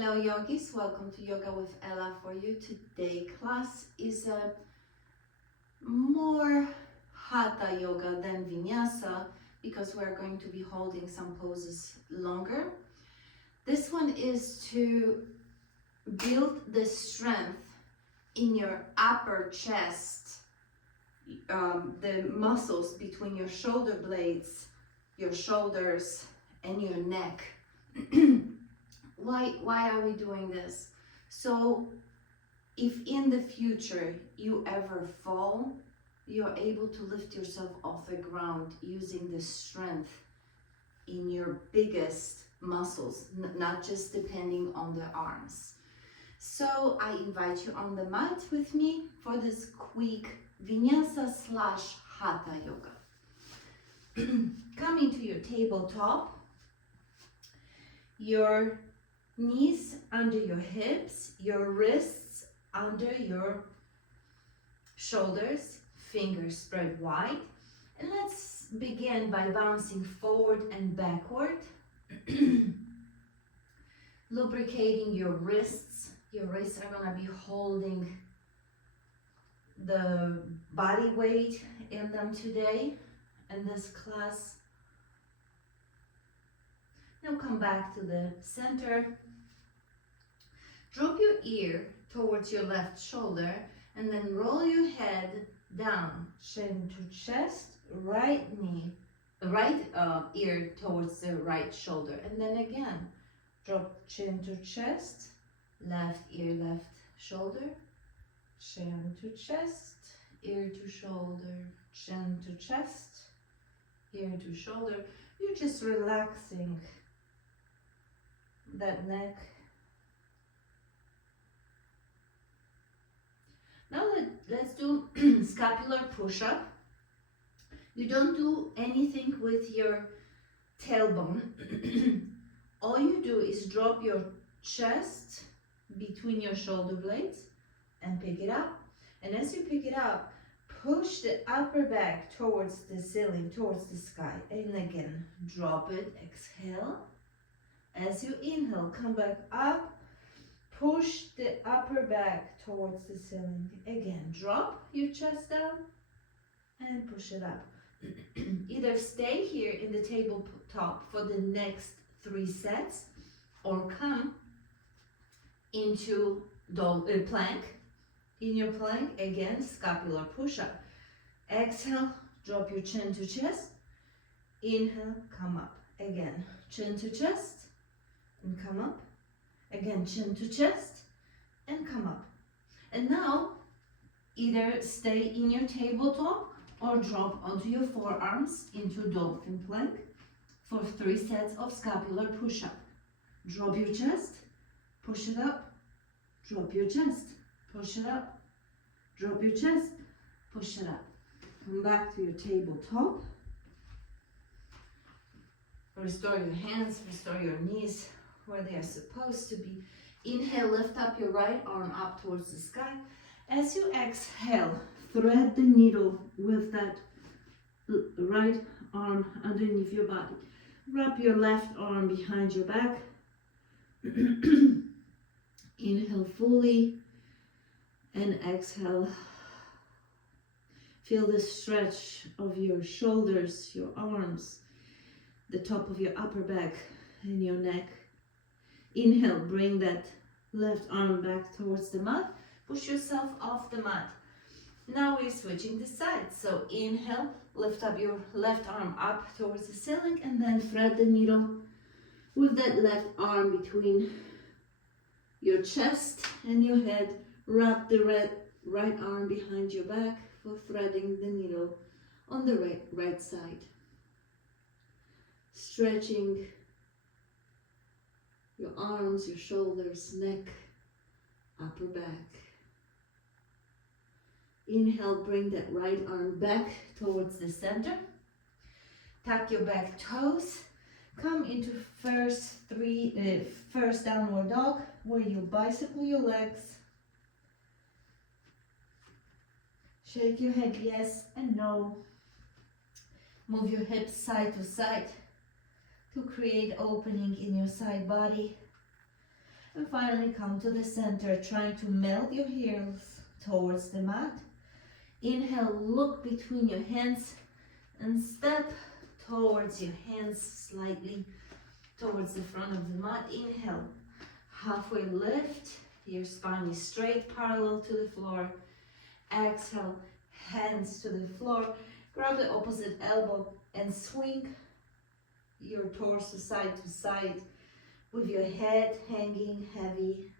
Hello yogis, welcome to Yoga with Ella for you. Today class is a more Hatha yoga than Vinyasa because we're going to be holding some poses longer. This one is to build the strength in your upper chest, the muscles between your shoulder blades, your shoulders and your neck. Why are we doing this? So if in the future you ever fall, you're able to lift yourself off the ground using the strength in your biggest muscles, not just depending on the arms. So I invite you on the mat with me for this quick Vinyasa / Hatha yoga. Coming to your tabletop, your knees under your hips, your wrists under your shoulders, fingers spread wide. And let's begin by bouncing forward and backward. Lubricating your wrists. Your wrists are going to be holding the body weight in them today in this class. Now come back to the center. Drop your ear towards your left shoulder and then roll your head down, chin to chest, right ear towards the right shoulder. And then again, drop chin to chest, left ear, left shoulder, chin to chest, ear to shoulder, chin to chest, ear to shoulder. You're just relaxing that neck. Now let's do scapular push-up. You don't do anything with your tailbone. All you do is drop your chest between your shoulder blades and pick it up. And as you pick it up, push the upper back towards the ceiling, towards the sky. And again, drop it, exhale. As you inhale, come back up. Push the upper back towards the ceiling. Again, drop your chest down and push it up. Either stay here in the tabletop for the next 3 sets or come into plank. In your plank, again, scapular push-up. Exhale, drop your chin to chest. Inhale, come up. Again, chin to chest and come up. Again, chin to chest and come up. And now, either stay in your tabletop or drop onto your forearms into dolphin plank for 3 sets of scapular push-up. Drop your chest, push it up, drop your chest, push it up, drop your chest, push it up. Come back to your tabletop. Restore your hands, restore your knees where they are supposed to be. Inhale, lift up your right arm up towards the sky. As you exhale, thread the needle with that right arm underneath your body. Wrap your left arm behind your back. Inhale fully and exhale. Feel the stretch of your shoulders, your arms, the top of your upper back and your neck. Inhale, bring that left arm back towards the mat. Push yourself off the mat. Now we're switching the sides. So inhale, lift up your left arm up towards the ceiling and then thread the needle with that left arm between your chest and your head. Wrap the right arm behind your back for threading the needle on the right side. Stretching your arms, your shoulders, neck, upper back. Inhale, bring that right arm back towards the center. Tuck your back toes. Come into first downward dog where you bicycle your legs. Shake your head yes and no. Move your hips side to side to create opening in your side body. And finally come to the center, trying to melt your heels towards the mat. Inhale, look between your hands and step towards your hands slightly towards the front of the mat. Inhale, halfway lift, your spine is straight, parallel to the floor. Exhale, hands to the floor, grab the opposite elbow and swing your torso side to side with your head hanging heavy.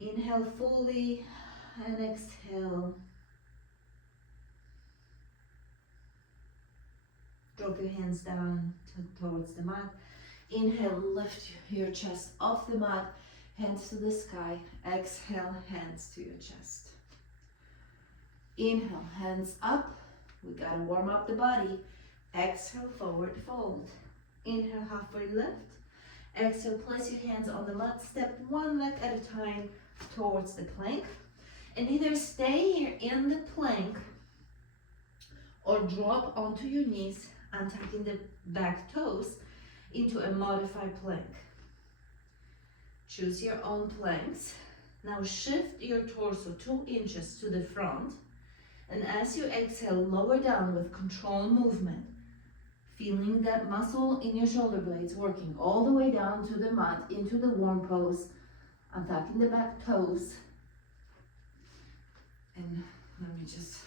Inhale fully and exhale. Drop your hands down towards the mat. Inhale, lift your chest off the mat, hands to the sky. Exhale, hands to your chest. Inhale, hands up. We gotta warm up the body. Exhale, forward fold. Inhale, halfway lift. Exhale, place your hands on the mat. Step one leg at a time towards the plank. And either stay here in the plank or drop onto your knees, untucking the back toes into a modified plank. Choose your own planks. Now shift your torso 2 inches to the front. And as you exhale, lower down with controlled movement. Feeling that muscle in your shoulder blades working all the way down to the mat into the warm pose, untucking the back toes. And let me just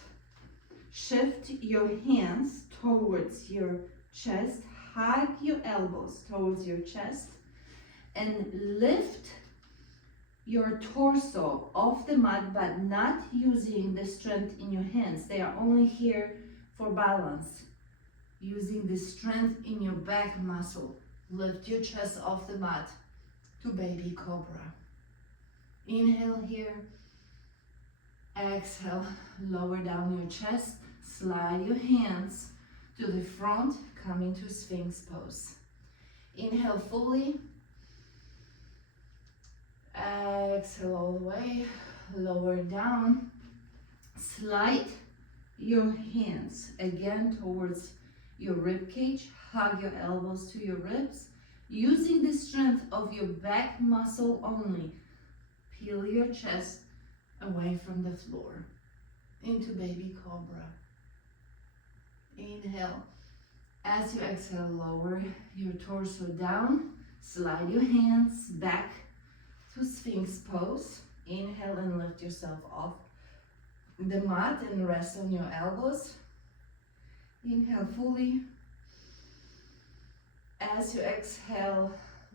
shift your hands towards your chest, hug your elbows towards your chest, and lift your torso off the mat, but not using the strength in your hands. They are only here for balance. Using the strength in your back muscle. Lift your chest off the mat to baby cobra. Inhale here. Exhale, lower down your chest. Slide your hands to the front, come into Sphinx pose. Inhale fully. Exhale all the way. Lower down. Slide your hands again towards your rib cage, hug your elbows to your ribs, using the strength of your back muscle only. Peel your chest away from the floor into baby cobra. Inhale. As you exhale, lower your torso down, slide your hands back to Sphinx pose. Inhale and lift yourself off the mat and rest on your elbows. Inhale fully. As you exhale,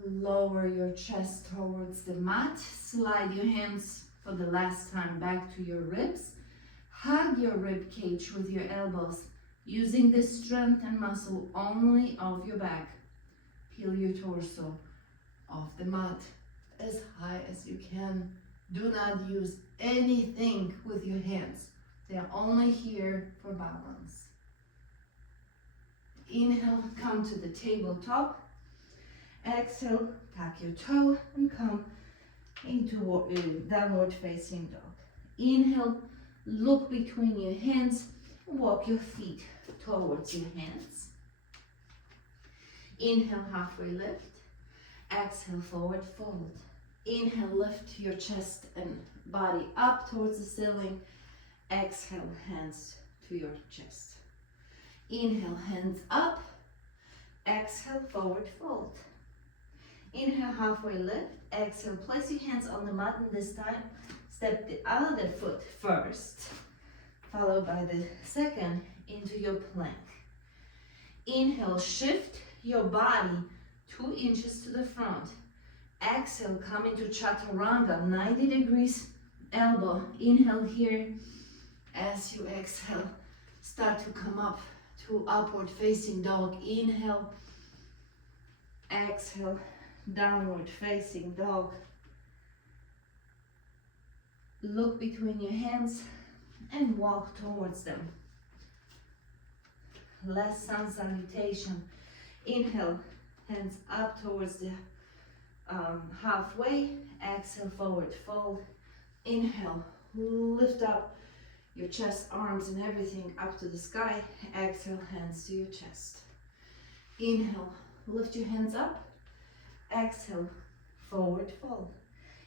lower your chest towards the mat. Slide your hands for the last time back to your ribs. Hug your rib cage with your elbows, using the strength and muscle only of your back. Peel your torso off the mat as high as you can. Do not use anything with your hands. They are only here for balance. Inhale, come to the tabletop. Exhale, tuck your toe and come into downward facing dog. Inhale, look between your hands, walk your feet towards your hands. Inhale, halfway lift. Exhale, forward fold. Inhale, lift your chest and body up towards the ceiling. Exhale, hands to your chest. Inhale, hands up. Exhale, forward fold. Inhale, halfway lift. Exhale, place your hands on the mat, and this time step the other foot first, followed by the second into your plank. Inhale, shift your body 2 inches to the front. Exhale, come into chaturanga, 90 degrees elbow. Inhale here. As you exhale, start to come up to upward facing dog. Inhale. Exhale, downward facing dog. Look between your hands and walk towards them. Last sun salutation. Inhale, hands up towards the halfway. Exhale, forward fold. Inhale, lift up your chest, arms and everything up to the sky. Exhale, hands to your chest. Inhale, lift your hands up. Exhale, forward fold.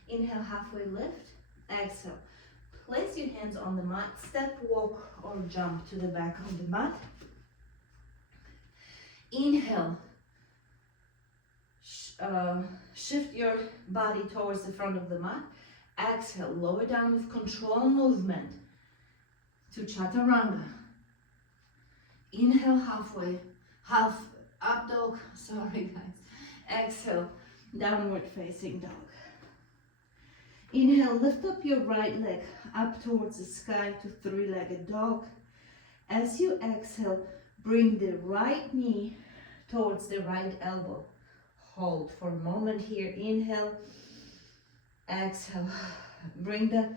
Inhale, halfway lift. Exhale. Place your hands on the mat. Step, walk, or jump to the back of the mat. Inhale. Shift your body towards the front of the mat. Exhale, lower down with control movement to chaturanga. Inhale, halfway, half up dog, sorry guys. Exhale, downward facing dog. Inhale, lift up your right leg up towards the sky to three-legged dog. As you exhale, bring the right knee towards the right elbow. Hold for a moment here. Inhale, exhale. Bring the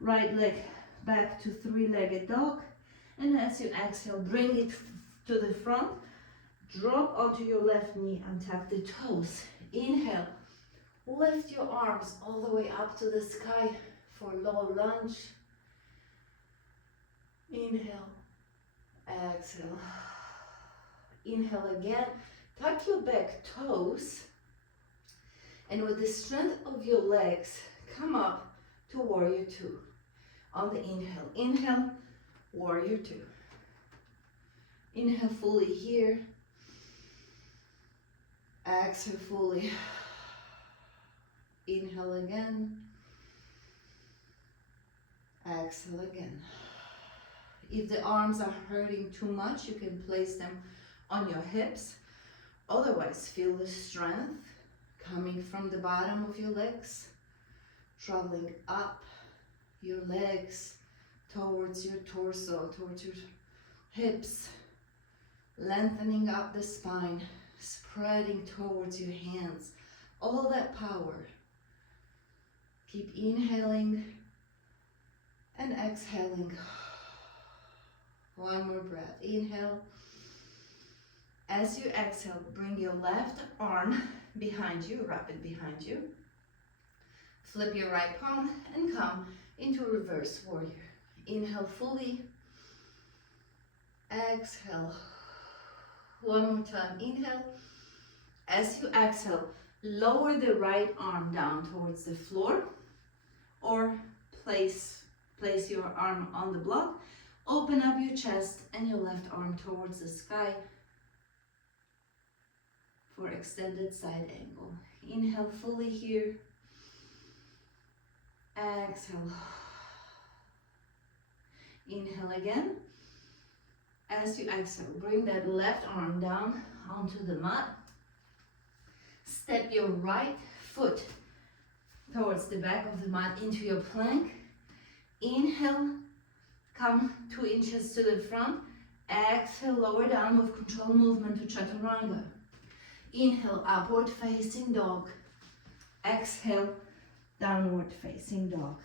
right leg back to three-legged dog. And as you exhale, bring it to the front. Drop onto your left knee and tap the toes. Inhale. Lift your arms all the way up to the sky for low lunge. Inhale. Exhale. Inhale again. Tuck your back toes. And with the strength of your legs, come up to warrior two. On the inhale. Inhale, warrior two. Inhale fully here. Exhale fully. Inhale again. Exhale again. If the arms are hurting too much, you can place them on your hips. Otherwise, feel the strength coming from the bottom of your legs, traveling up your legs towards your torso, towards your hips, lengthening up the spine, spreading towards your hands. All that power. Keep inhaling and exhaling. One more breath. Inhale. As you exhale, bring your left arm behind you, wrap it behind you. Flip your right palm and come into reverse warrior. Inhale fully. Exhale. One more time. Inhale. As you exhale, lower the right arm down towards the floor or place your arm on the block. Open up your chest and your left arm towards the sky for extended side angle. Inhale fully here. Exhale. Inhale again. As you exhale, bring that left arm down onto the mat. Step your right foot towards the back of the mat into your plank. Inhale, come 2 inches to the front. Exhale, lower down with control movement to chaturanga. Inhale, upward facing dog. Exhale, downward facing dog.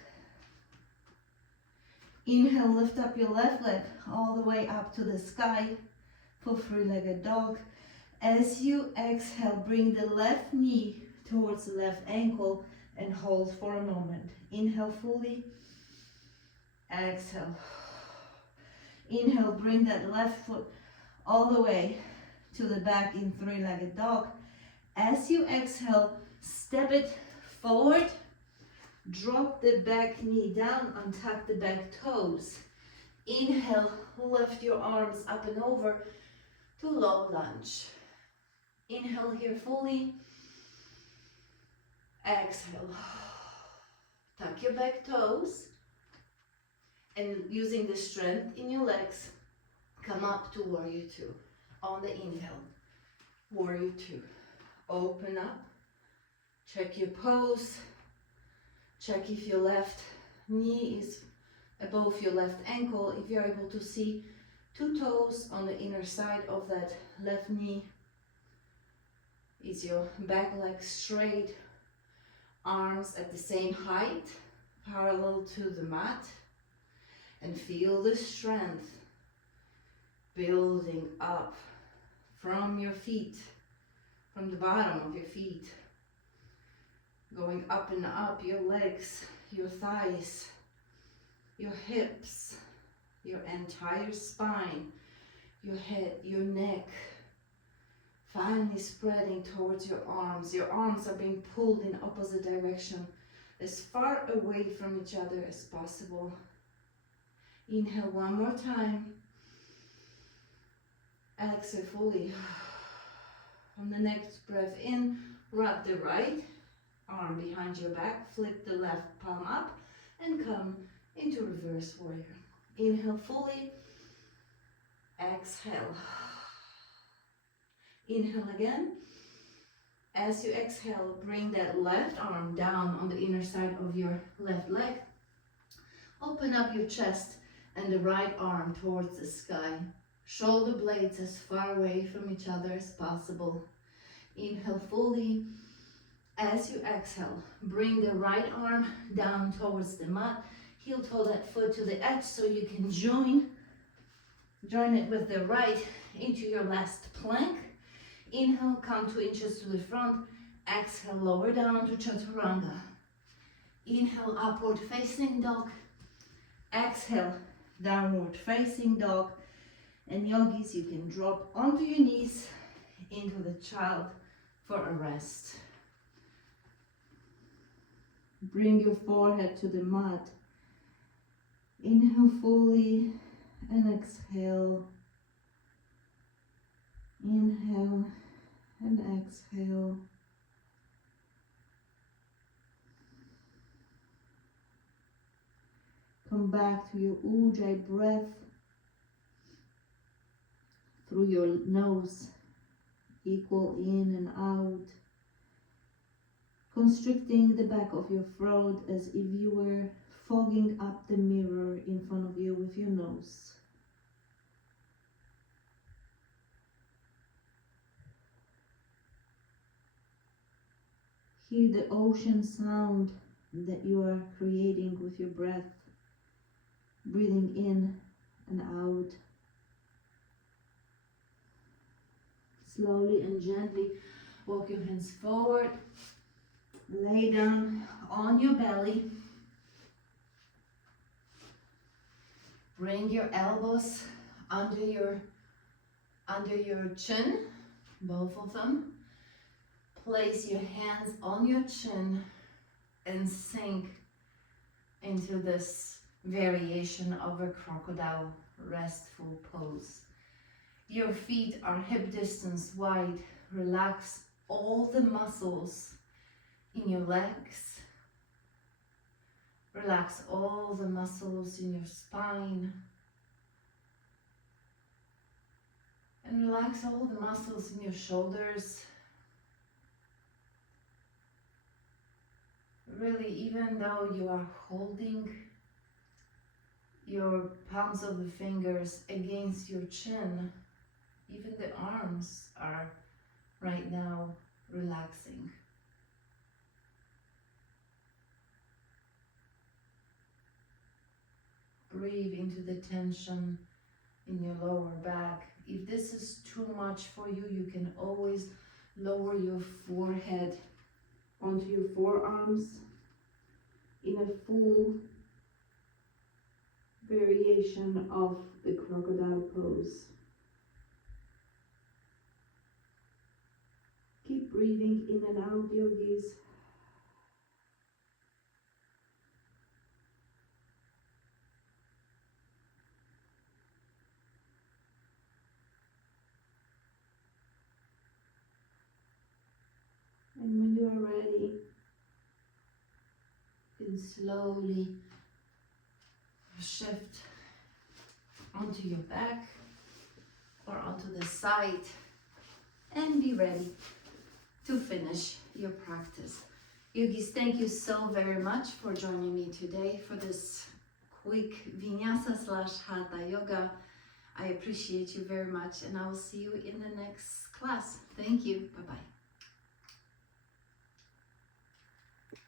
Inhale, lift up your left leg all the way up to the sky for three-legged dog. As you exhale, bring the left knee towards the left ankle and hold for a moment. Inhale fully. Exhale. Inhale, bring that left foot all the way to the back in three-legged dog. As you exhale, step it forward. Drop the back knee down, untuck the back toes. Inhale, lift your arms up and over to low lunge. Inhale here fully. Exhale. Tuck your back toes. And using the strength in your legs, come up to warrior two. On the inhale, warrior two. Open up. Check your pose. Check if your left knee is above your left ankle. If you're able to see 2 toes on the inner side of that left knee. Is your back leg straight? Arms at the same height, parallel to the mat. And feel the strength building up from your feet, from the bottom of your feet. Going up and up your legs, your thighs, your hips, your entire spine, your head, your neck. Finally spreading towards your arms. Your arms are being pulled in opposite direction, as far away from each other as possible. Inhale one more time. Exhale fully. On the next breath in, wrap the right arm behind your back, flip the left palm up, and come into reverse warrior. Inhale fully. Exhale. Inhale again. As you exhale, bring that left arm down on the inner side of your left leg. Open up your chest and the right arm towards the sky. Shoulder blades as far away from each other as possible. Inhale fully. As you exhale, bring the right arm down towards the mat. Heel toe that foot to the edge so you can join it with the right into your last plank. Inhale, come 2 inches to the front. Exhale, lower down to chaturanga. Inhale, upward facing dog. Exhale, downward facing dog. And yogis, you can drop onto your knees into the child for a rest. Bring your forehead to the mat. Inhale fully and exhale. Inhale and exhale. Come back to your Ujjayi breath through your nose, equal in and out, constricting the back of your throat as if you were fogging up the mirror in front of you with your nose. Hear the ocean sound that you are creating with your breath, breathing in and out. Slowly and gently walk your hands forward, lay down on your belly. Bring your elbows under your chin, both of them. Place your hands on your chin and sink into this variation of a crocodile restful pose. Your feet are hip distance wide. Relax all the muscles in your legs. Relax all the muscles in your spine. And relax all the muscles in your shoulders. Really, even though you are holding your palms of the fingers against your chin, even the arms are right now relaxing. Breathe into the tension in your lower back. If this is too much for you, you can always lower your forehead onto your forearms in a full variation of the crocodile pose. Keep breathing in and out, yogis. And when you are ready, you can slowly shift onto your back or onto the side and be ready to finish your practice. Yogis, thank you so very much for joining me today for this quick Vinyasa/Hatha yoga. I appreciate you very much, and I will see you in the next class. Thank you. Bye-bye.